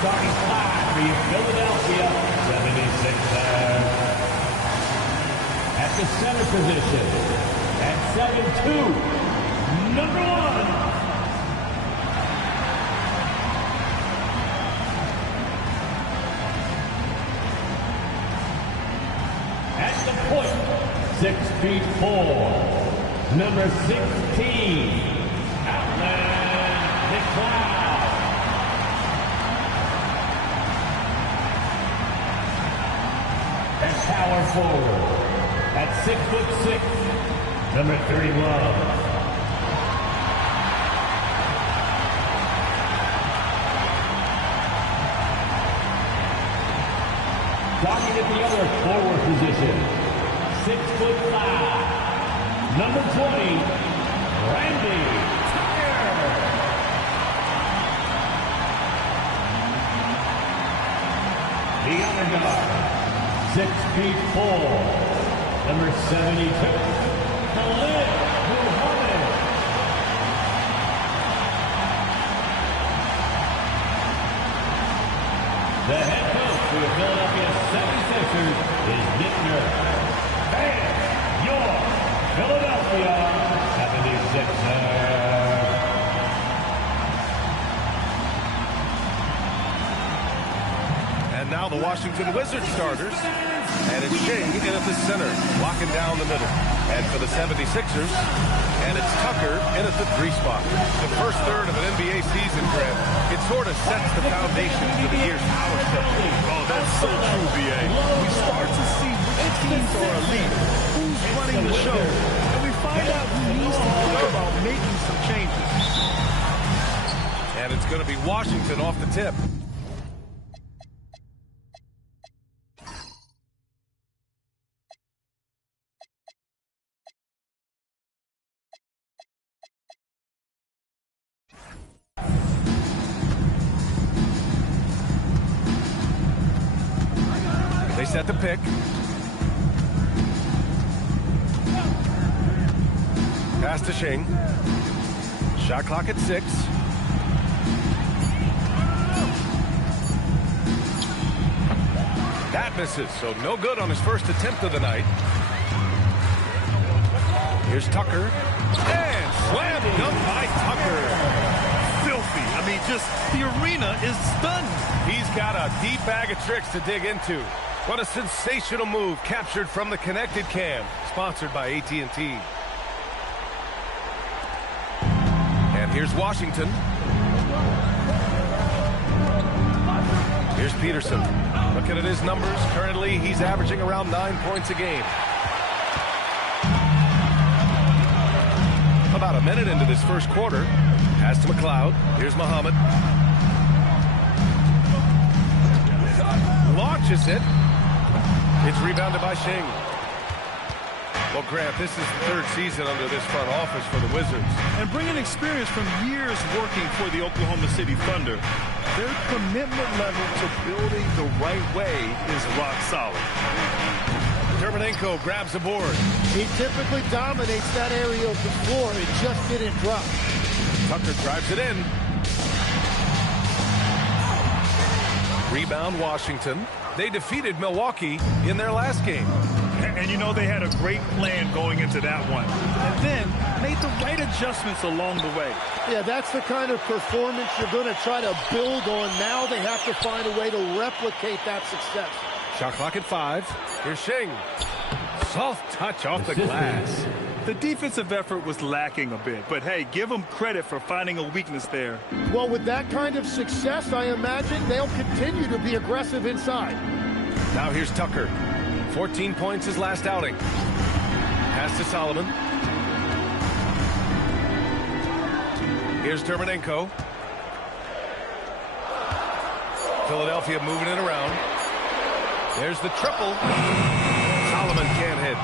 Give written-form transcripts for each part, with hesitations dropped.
Starting five for your Philadelphia 76ers. At the center position, at 7'2", number 1. At the point, 6'4", number 16, Outland McLeod. At power forward, at 6'6", number 31. Jogging at the other forward position, 6'5", number 20, Randy Tucker. The other guard, 6'4", number 72, Khalid Muhammad. The head coach for the Philadelphia 76ers is Nick Nurse. And your Philadelphia 76ers. And now the Washington Wizards starters. And it's Shing in at the center, locking down the middle. And for the 76ers, and it's Tucker in at the 3 spot. The first third of an NBA season, Grant, it sort of sets the foundation for the year's power struggle. Oh, that's so true, B.A. We start to see which teams are elite, who's running the show, and we find out who needs to think about making some changes. And it's going to be Washington off the tip. They set the pick. Pass to Shing. Shot clock at 6. That misses, so no good on his first attempt of the night. Here's Tucker. And slam dunk by Tucker. Filthy. I mean, just the arena is stunned. He's got a deep bag of tricks to dig into. What a sensational move captured from the connected cam, sponsored by AT&T. And here's Washington. Here's Peterson. Looking at his numbers, currently he's averaging around 9 points a game. About a minute into this first quarter. Pass to McLeod. Here's Muhammad. Launches it. It's rebounded by Shing. Well, Grant, this is the 3rd season under this front office for the Wizards. And bringing experience from years working for the Oklahoma City Thunder, their commitment level to building the right way is rock solid. Dermonenko grabs the board. He typically dominates that area of the floor. It just didn't drop. Tucker drives it in. Rebound Washington. They defeated Milwaukee in their last game. And you know they had a great plan going into that one. And then made the right adjustments along the way. Yeah, that's the kind of performance you're going to try to build on. Now they have to find a way to replicate that success. Shot clock at 5. Here's Shing. Soft touch off the glass. The defensive effort was lacking a bit, but hey, give them credit for finding a weakness there. Well, with that kind of success, I imagine they'll continue to be aggressive inside. Now here's Tucker. 14 points his last outing. Pass to Solomon. Here's Dermonenko. Philadelphia moving it around. There's the triple. Solomon can't hit.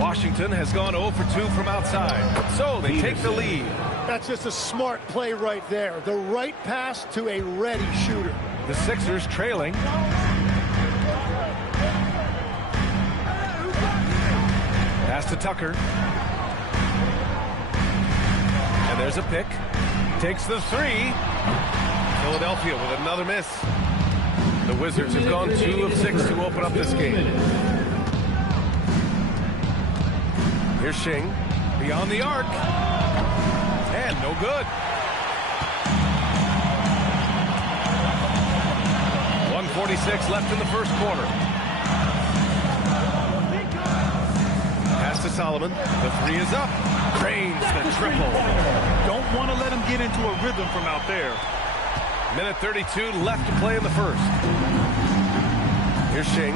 Washington has gone 0 for 2 from outside. So they take the lead. That's just a smart play right there. The right pass to a ready shooter. The Sixers trailing. Pass to Tucker. And there's a pick. Takes the 3. Philadelphia with another miss. The Wizards have gone 2 of 6 to open up this game. Here's Shing. Beyond the arc. And no good. 1:46 left in the first quarter. Pass to Solomon. The three is up. Drains the triple. Don't want to let him get into a rhythm from out there. Minute 32 left to play in the first. Here's Shing.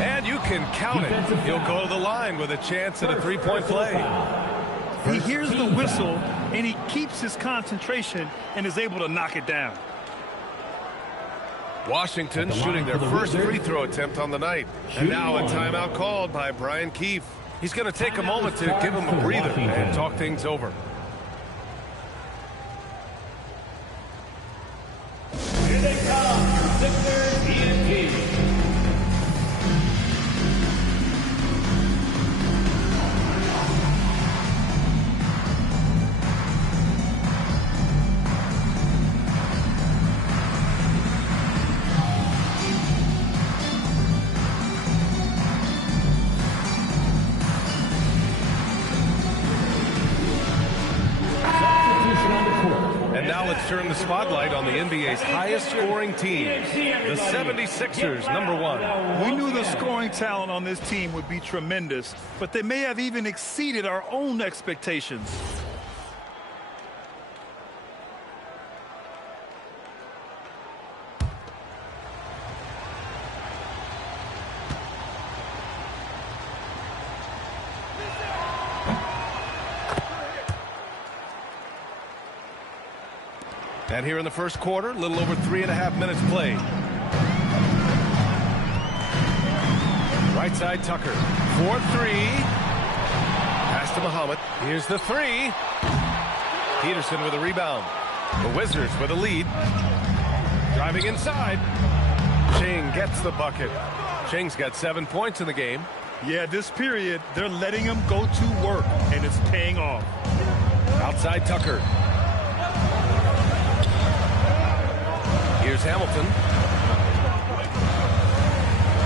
And you can count it. He'll go to the line with a chance at a three-point play. He hears the whistle, and he keeps his concentration and is able to knock it down. Washington shooting their first free throw attempt on the night. And now a timeout called by Brian Keefe. He's going to take a moment to give him a breather and talk things over. Here they come, Sixers ENT. Let's turn the spotlight on the NBA's highest scoring team, the 76ers, #1. We knew the scoring talent on this team would be tremendous, but they may have even exceeded our own expectations. And here in the first quarter, a little over 3.5 minutes played. Right side, Tucker. 4-3. Pass to Muhammad. Here's the three. Peterson with a rebound. The Wizards with a lead. Driving inside. Shing gets the bucket. Shing's got 7 points in the game. Yeah, this period, they're letting him go to work, and it's paying off. Outside Tucker. Here's Hamilton.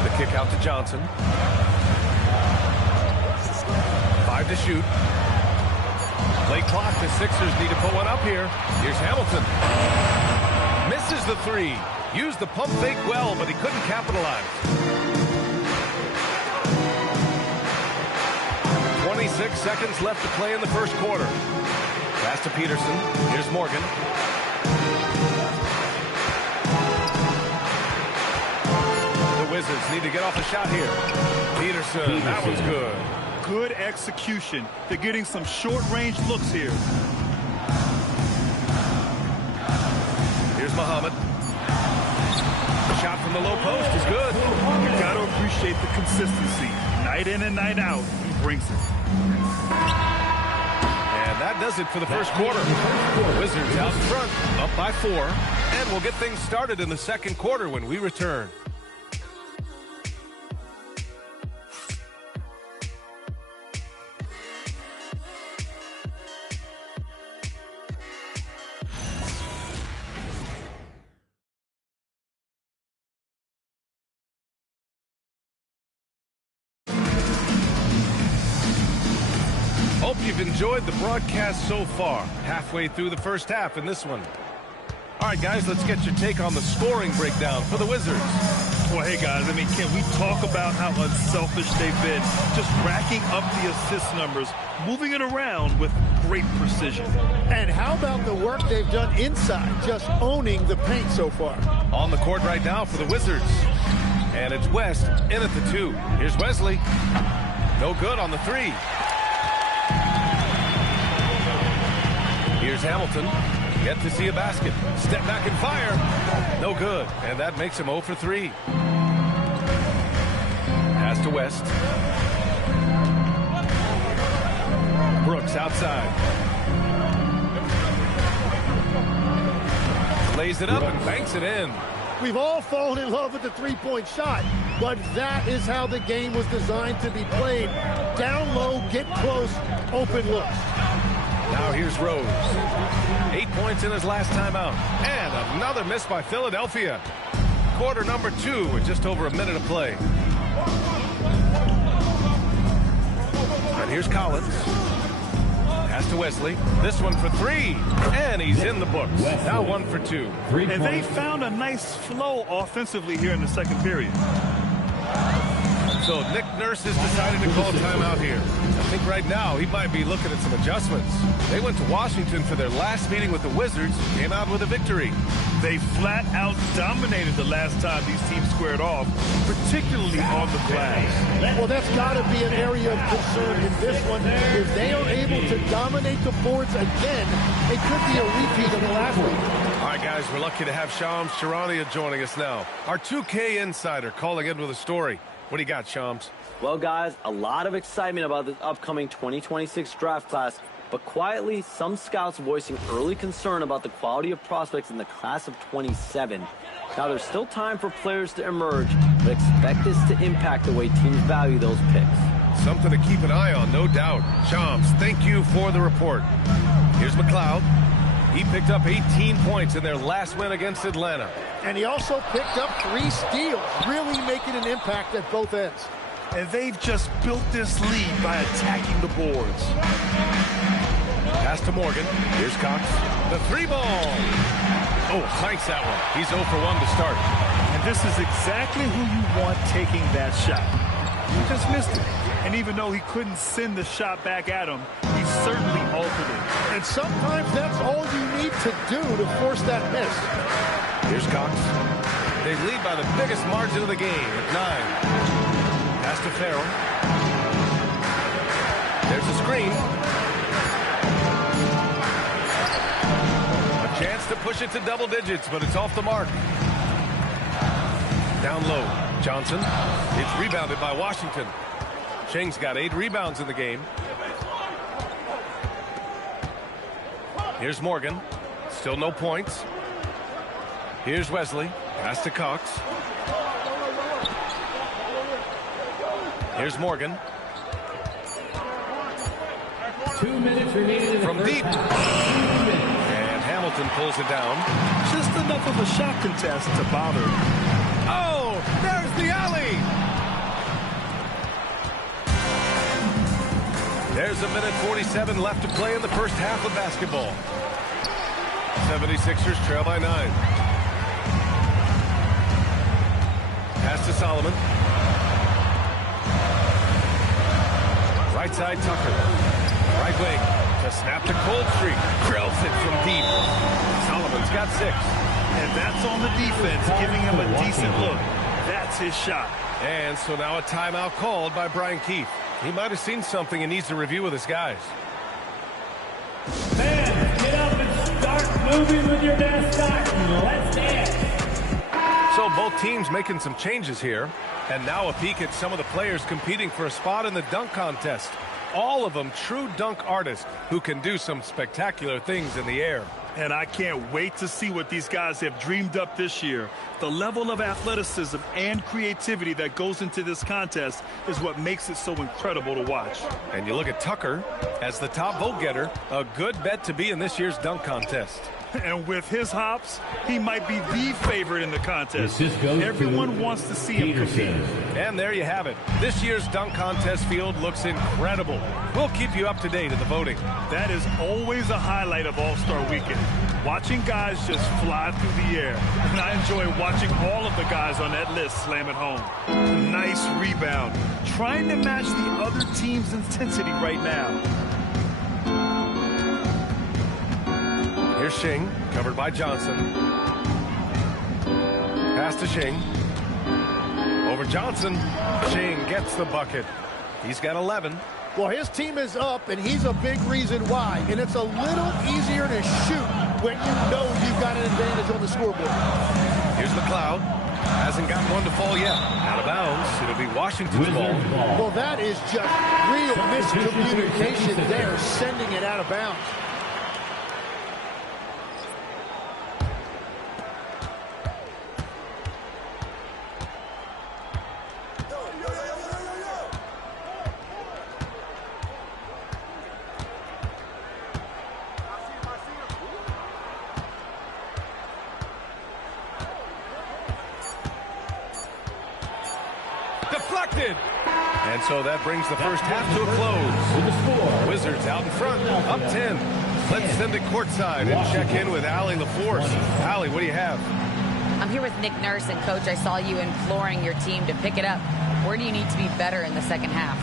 The kick out to Johnson. 5 to shoot. Late clock. The Sixers need to put one up here. Here's Hamilton. Misses the three. Used the pump fake well, but he couldn't capitalize. 26 seconds left to play in the first quarter. Pass to Peterson. Here's Morgan. Wizards need to get off a shot here. Peterson, that was good. Good execution. They're getting some short-range looks here. Here's Muhammad. Shot from the low post is good. You got to appreciate the consistency. Night in and night out, he brings it. And that does it for the first quarter. Wizards out front, up by 4. And we'll get things started in the second quarter when we return. Hope you've enjoyed the broadcast so far. Halfway through the first half in this one. All right, guys, let's get your take on the scoring breakdown for the Wizards. Well, hey, guys, I mean, can we talk about how unselfish they've been? Just racking up the assist numbers, moving it around with great precision. And how about the work they've done inside, just owning the paint so far? On the court right now for the Wizards. And it's West in at the 2. Here's Wesley. No good on the 3. Here's Hamilton. Yet to see a basket. Step back and fire. No good. And that makes him 0 for 3. Pass to West. Brooks outside. Lays it up and banks it in. We've all fallen in love with the three-point shot, but that is how the game was designed to be played. Down low, get close, open looks. Now here's Rose. 8 points in his last time out. And another miss by Philadelphia. Quarter number 2 with just over a minute of play. And here's Collins. Pass to Wesley. This one for 3. And he's in the books. Now 1 for 2. And they found a nice flow offensively here in the second period. So Nick Nurse has decided to call a timeout here. I think right now he might be looking at some adjustments. They went to Washington for their last meeting with the Wizards, came out with a victory. They flat out dominated the last time these teams squared off, particularly on the glass. Well, that's got to be an area of concern in this one. If they are able to dominate the boards again, it could be a repeat of the last week. All right, guys, we're lucky to have Shams Charania joining us now. Our 2K insider calling in with a story. What do you got, Shams? Well, guys, a lot of excitement about this upcoming 2026 draft class, but quietly, some scouts voicing early concern about the quality of prospects in the class of 27. Now, there's still time for players to emerge, but expect this to impact the way teams value those picks. Something to keep an eye on, no doubt. Shams, thank you for the report. Here's McLeod. He picked up 18 points in their last win against Atlanta. And he also picked up 3 steals, really making an impact at both ends. And they've just built this lead by attacking the boards. Pass to Morgan. Here's Cox. The 3-ball. Oh, clanks that one. He's 0 for 1 to start. And this is exactly who you want taking that shot. He just missed it. And even though he couldn't send the shot back at him, he certainly altered it. And sometimes that's all you need to do to force that miss. Here's Cox. They lead by the biggest margin of the game at 9. Pass to Farrell. There's a screen. A chance to push it to double digits, but it's off the mark. Down low. Johnson. It's rebounded by Washington. Cheng's got 8 rebounds in the game. Here's Morgan. Still no points. Here's Wesley. Pass to Cox. Here's Morgan. 2 minutes remaining. From deep. And Hamilton pulls it down. Just enough of a shot contest to bother. Oh, there's the alley. There's a minute 47 left to play in the first half of basketball. 76ers trail by 9. Pass to Solomon. Right side, Tucker. Right wing to snap to Cold Streak. Drills it from deep. Solomon's got 6. And that's on the defense, giving him a decent look. That's his shot. And so now a timeout called by Brian Keefe. He might have seen something and needs to review with his guys. Fans, get up and start moving with your mascot. Let's dance. So both teams making some changes here. And now a peek at some of the players competing for a spot in the dunk contest. All of them true dunk artists who can do some spectacular things in the air. And I can't wait to see what these guys have dreamed up this year. The level of athleticism and creativity that goes into this contest is what makes it so incredible to watch. And you look at Tucker as the top vote getter, a good bet to be in this year's dunk contest. And with his hops, he might be the favorite in the contest. Goes Everyone wants to see him compete. And there you have it. This year's dunk contest field looks incredible. We'll keep you up to date in the voting. That is always a highlight of All-Star Weekend. Watching guys just fly through the air. And I enjoy watching all of the guys on that list slam it home. Nice rebound. Trying to match the other team's intensity right now. Here's Shing, covered by Johnson. Pass to Shing. Over Johnson. Shing gets the bucket. He's got 11. Well, his team is up, and he's a big reason why. And it's a little easier to shoot when you know you've got an advantage on the scoreboard. Here's McLeod. Hasn't got one to fall yet. Out of bounds. It'll be Washington's ball. Well, that is just real miscommunication there, sending it out of bounds. connected. And so that brings the first half to a close. Wizards out in front, up 10. Let's send it courtside and check in with Allie LaForce. Allie, what do you have? I'm here with Nick Nurse, and Coach, I saw you imploring your team to pick it up. Where do you need to be better in the second half?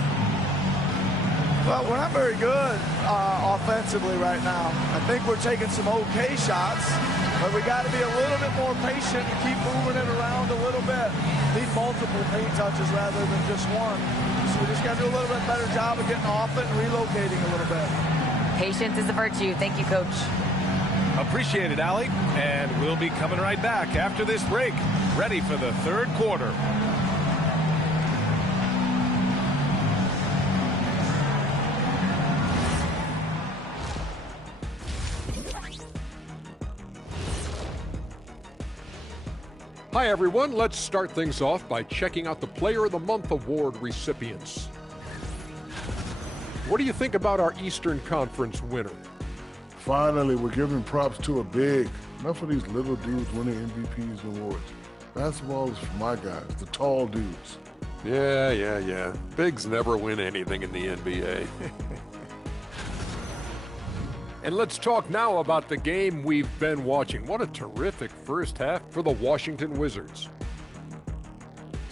Well, we're not very good offensively right now. I think we're taking some okay shots, but we got to be a little bit more patient and keep moving it around a little bit. Need multiple paint touches rather than just one. So we just got to do a little bit better job of getting off it and relocating a little bit. Patience is a virtue. Thank you, Coach. Appreciate it, Allie. And we'll be coming right back after this break, ready for the third quarter. Hi, everyone. Let's start things off by checking out the Player of the Month award recipients. What do you think about our Eastern Conference winner? Finally, we're giving props to a big. Enough of these little dudes winning MVPs and awards. Basketball is for my guys, the tall dudes. Yeah. Bigs never win anything in the NBA. And let's talk now about the game we've been watching. What a terrific first half for the Washington Wizards.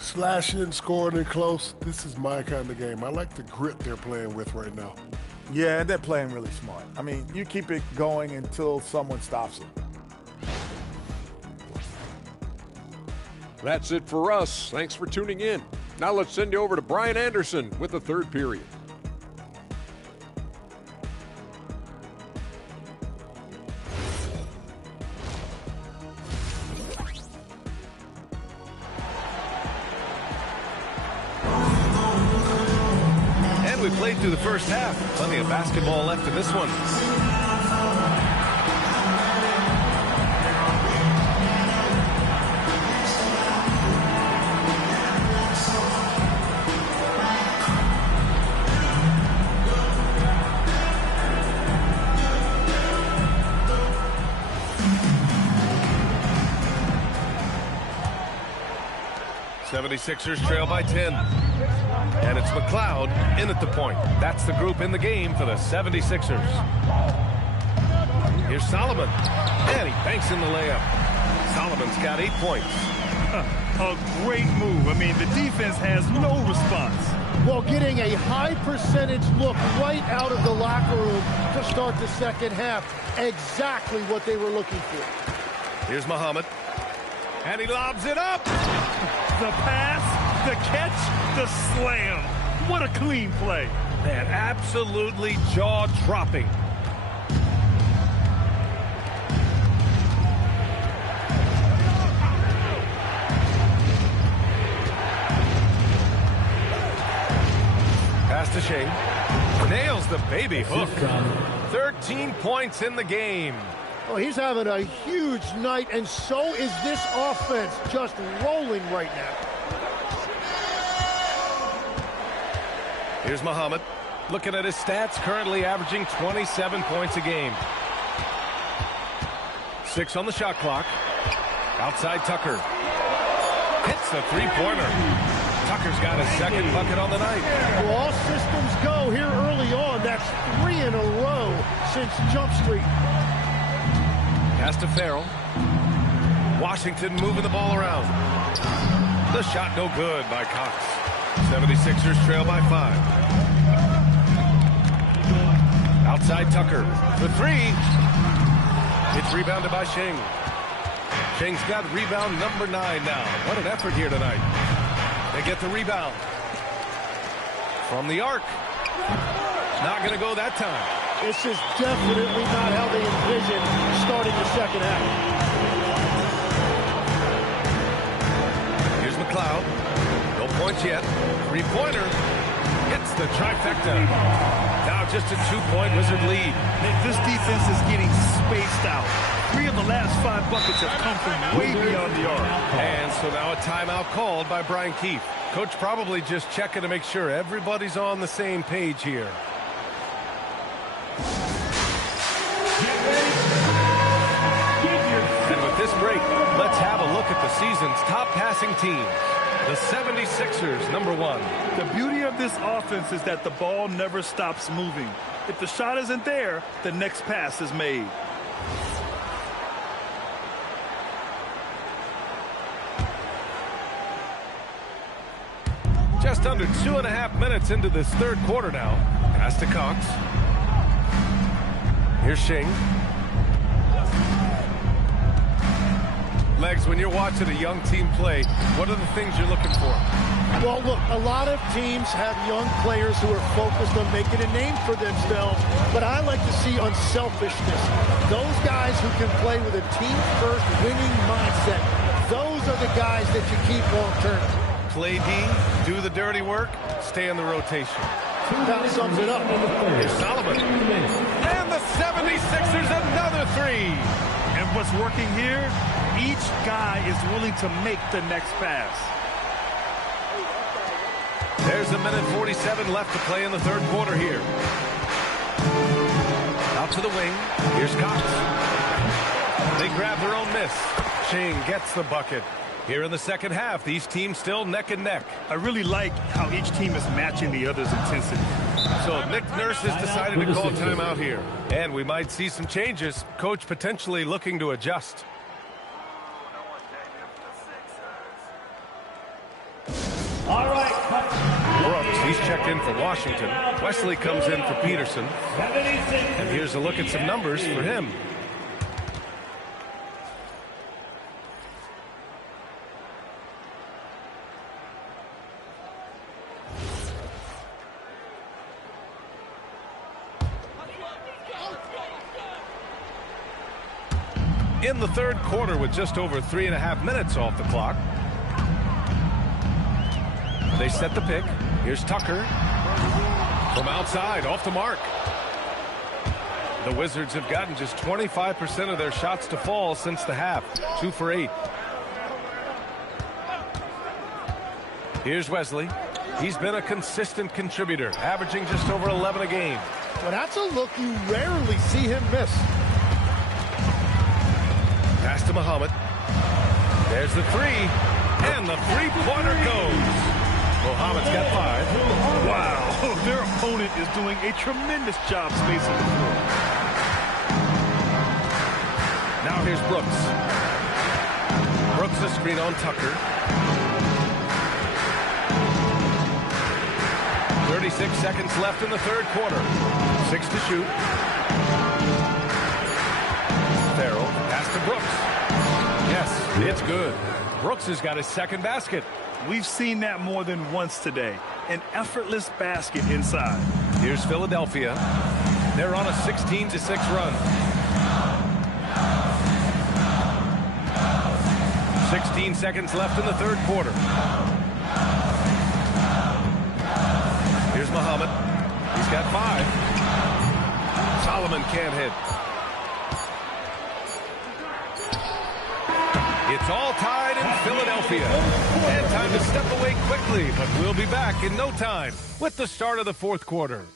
Slashing, scoring, and close. This is my kind of game. I like the grit they're playing with right now. Yeah, and they're playing really smart. I mean, you keep it going until someone stops it. That's it for us. Thanks for tuning in. Now let's send you over to Brian Anderson with the third period. We played through the first half. Plenty of basketball left in this one. '76ers trail by 10. And it's McLeod in at the point. That's the group in the game for the 76ers. Here's Solomon. And he banks in the layup. Solomon's got 8 points. A great move. I mean, the defense has no response. Well, getting a high percentage look right out of the locker room to start the second half. Exactly what they were looking for. Here's Muhammad. And he lobs it up. The pass, the catch, the slam. What a clean play. Man, absolutely jaw-dropping. Pass to Shane. Nails the baby hook. 13 points in the game. Oh, he's having a huge night, and so is this offense, just rolling right now. Here's Muhammad. Looking at his stats, currently averaging 27 points a game. 6 on the shot clock. Outside Tucker. Hits the three-pointer. Tucker's got his second bucket on the night. Well, all systems go here early on. That's 3 in a row since Jump Street. Pass to Farrell. Washington moving the ball around. The shot no good by Cox. 76ers trail by 5. Outside Tucker for 3. It's rebounded by Shing. Shing's got rebound number 9 now. What an effort here tonight. They get the rebound. From the arc. Not going to go that time. This is definitely not how they envision starting the second half. Here's McLeod. No points yet. Three-pointer. Hits the trifecta. Now just a 2-point Wizard lead. This defense is getting spaced out. 3 of the last 5 buckets have come from way beyond the arc. And so now a timeout called by Brian Keefe. Coach probably just checking to make sure everybody's on the same page here. And with this break, let's have a look at the season's top passing teams. The 76ers, number 1. The beauty of this offense is that the ball never stops moving. If the shot isn't there, the next pass is made. Just under 2.5 minutes into this third quarter now. Pass to Cox. Here's Shing. Legs, when you're watching a young team play, what are the things you're looking for? Well, look, a lot of teams have young players who are focused on making a name for themselves, but I like to see unselfishness. Those guys who can play with a team-first winning mindset, those are the guys that you keep long-term. Play D, do the dirty work, stay in the rotation. That sums it up. Here's Solomon. And the 76ers, another 3. And what's working here, each guy is willing to make the next pass. There's a minute 47 left to play in the third quarter here. Out to the wing. Here's Cox. They grab their own miss. Shing gets the bucket. Here in the second half, these teams still neck and neck. I really like how each team is matching the other's intensity. So Nick Nurse has decided to call timeout here. And we might see some changes. Coach potentially looking to adjust. All right. Brooks, he's checked in for Washington. Wesley comes in for Peterson. 76. And here's a look at some numbers for him. In the third quarter with just over 3.5 minutes off the clock. They set the pick. Here's Tucker. From outside, off the mark. The Wizards have gotten just 25% of their shots to fall since the half. 2 for 8. Here's Wesley. He's been a consistent contributor, averaging just over 11 a game. Well, that's a look you rarely see him miss. Pass to Muhammad. There's the 3. And the three-pointer goes. Muhammad's got 5. Wow, their opponent is doing a tremendous job spacing the floor. Now here's Brooks. Brooks a screen on Tucker. 36 seconds left in the third quarter. 6 to shoot. Farrell, pass to Brooks. Yes, it's good. Brooks has got his second basket. We've seen that more than once today. An effortless basket inside. Here's Philadelphia. They're on a 16-6 run. 16 seconds left in the third quarter. Here's Muhammad. He's got 5. Solomon can't hit. It's all tied in Philadelphia. And time to step away quickly, but we'll be back in no time with the start of the fourth quarter.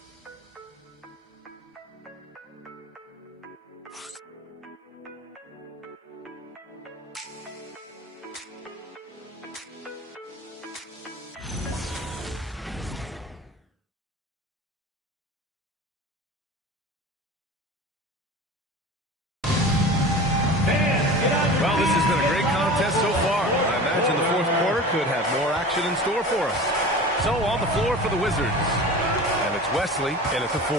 Well, this has been a great contest so far. I imagine the fourth quarter could have more action in store for us. So on the floor for the Wizards. And it's Wesley in at the 4.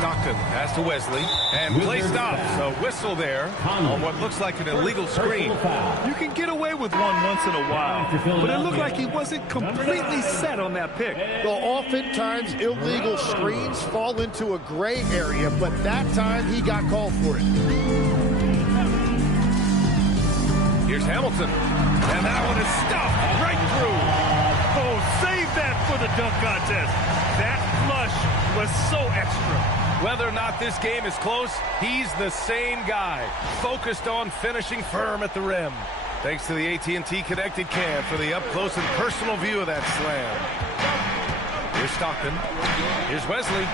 Stockton pass to Wesley. And play stops. A whistle there on what looks like an illegal screen. You can get away with one once in a while, but it looked like he wasn't completely set on that pick. Well, oftentimes illegal screens fall into a gray area, but that time he got called for it. Here's Hamilton. And that one is stuffed right through. Oh, save that for the dunk contest. That flush was so extra. Whether or not this game is close, he's the same guy, focused on finishing firm at the rim. Thanks to the AT&T Connected Cam for the up-close and personal view of that slam. Here's Stockton. Here's Wesley.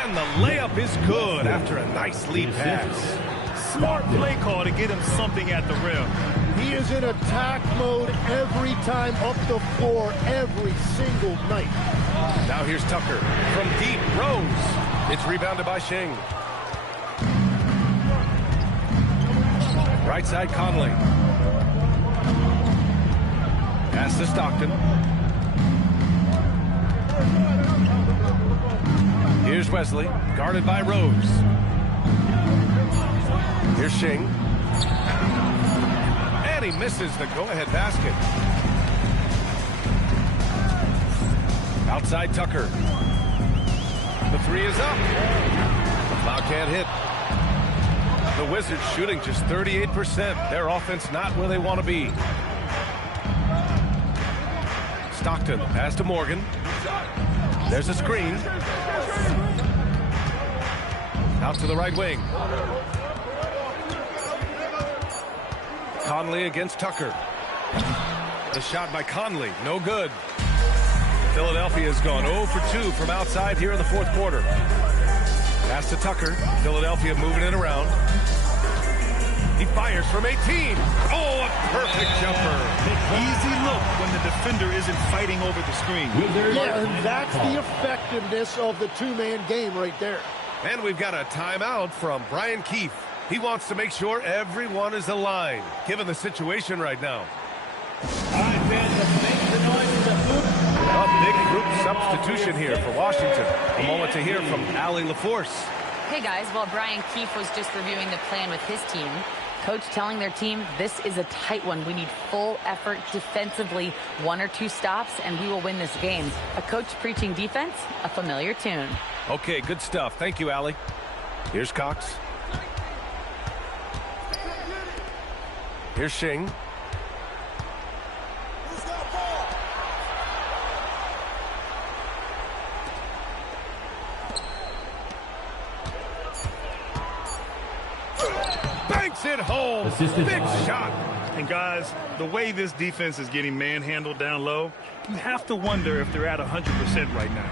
And the layup is good after a nice lead pass. Smart play call to get him something at the rim. He is in attack mode every time up the floor, every single night. Now here's Tucker from deep. Rose. It's rebounded by Shing. Right side, Conley. Pass to Stockton. Here's Wesley, guarded by Rose. Here's Shing. And he misses the go-ahead basket. Outside Tucker. The three is up. The foul can't hit. The Wizards shooting just 38%. Their offense not where they want to be. Stockton, pass to Morgan. There's a screen. Out to the right wing. Conley against Tucker. The shot by Conley, no good. Philadelphia's gone 0 for 2 from outside here in the fourth quarter. Pass to Tucker. Philadelphia moving it around. He fires from 18. Oh, a perfect jumper. Easy look when the defender isn't fighting over the screen. Yeah, and that's the effectiveness of the two-man game right there. And we've got a timeout from Brian Keefe. He wants to make sure everyone is aligned, given the situation right now. All right, fans, let's make the noise in the hoop. A big group substitution here for Washington. A moment to hear from Allie LaForce. Hey guys, while Brian Keefe was just reviewing the plan with his team, coach telling their team this is a tight one. We need full effort defensively, 1 or 2 stops, and we will win this game. A coach preaching defense, a familiar tune. Okay, good stuff. Thank you, Allie. Here's Cox. Here's Shing. Banks it home. Big shot. And guys, the way this defense is getting manhandled down low, you have to wonder if they're at 100% right now.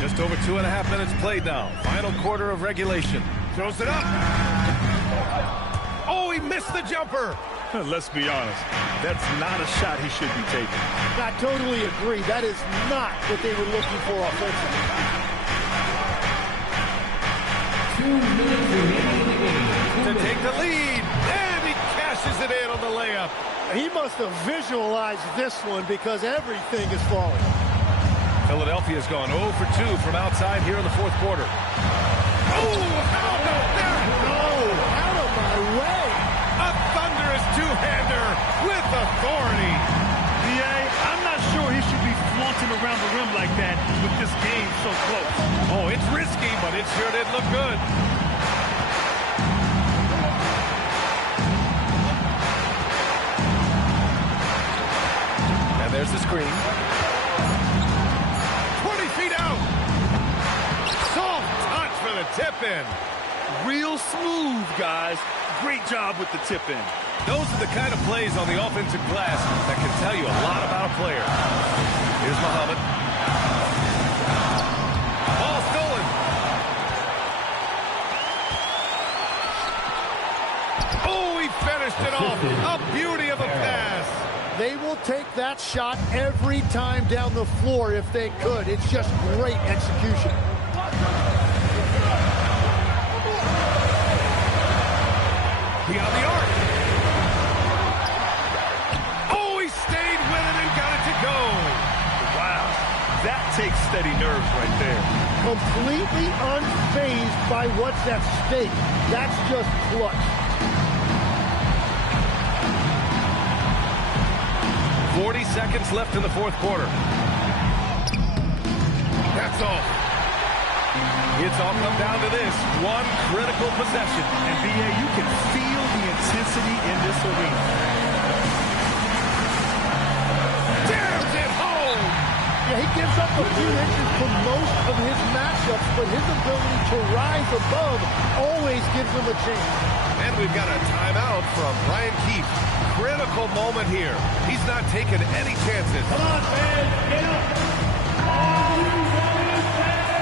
Just over 2.5 minutes played now. Final quarter of regulation. Throws it up. Oh, he missed the jumper. Let's be honest, that's not a shot he should be taking. I totally agree. That is not what they were looking for offensively. 2 minutes remaining in the game. To take the lead. And he cashes it in on the layup. He must have visualized this one because everything is falling. Philadelphia's gone 0 for 2 from outside here in the fourth quarter. Oh, how about that? No, out of my way. A thunderous two-hander with authority. DA, I'm not sure he should be flaunting around the rim like that with this game so close. Oh, it's risky, but it sure did look good. And there's the screen. 20 feet out. Soft touch for the tip-in. Real smooth, guys. Great job with the tip-in. Those are the kind of plays on the offensive glass that can tell you a lot about a player. Here's Muhammad. Ball stolen. Oh, he finished it off. A beauty of a pass. They will take that shot every time down the floor if they could. It's just great execution. Beyond the arc. Oh, he stayed with it and got it to go. Wow, that takes steady nerves right there. Completely unfazed by what's at stake. That's just clutch. 40 seconds left in the fourth quarter. That's all. It's all come down to this one critical possession. And BA, you can feel the intensity in this arena. Jams it home. Yeah, he gives up a few inches for most of his matchups, but his ability to rise above always gives him a chance. And we've got a timeout from Brian Keefe. Critical moment here. He's not taking any chances. Come on, fans, get up. All you Warriors fans!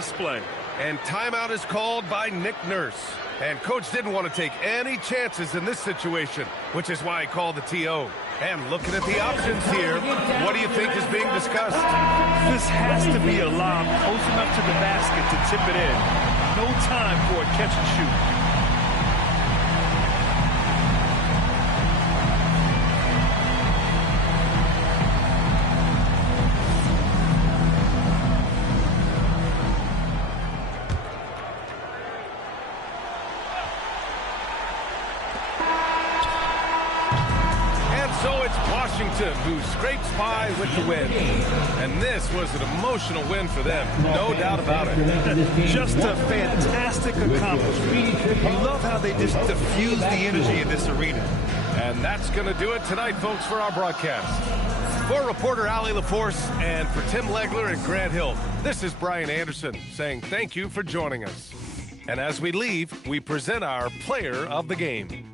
display. And timeout is called by Nick Nurse. And coach didn't want to take any chances in this situation, which is why he called the TO. And looking at the options here, what do you think is being discussed? This has to be a lob close enough to the basket to tip it in. No time for a catch and shoot. So it's Washington who scrapes by with the win. And this was an emotional win for them, no doubt about it. Just a fantastic accomplishment. I love how they just diffuse the energy in this arena. And that's going to do it tonight, folks, for our broadcast. For reporter Allie LaForce and for Tim Legler and Grant Hill, this is Brian Anderson saying thank you for joining us. And as we leave, we present our player of the game.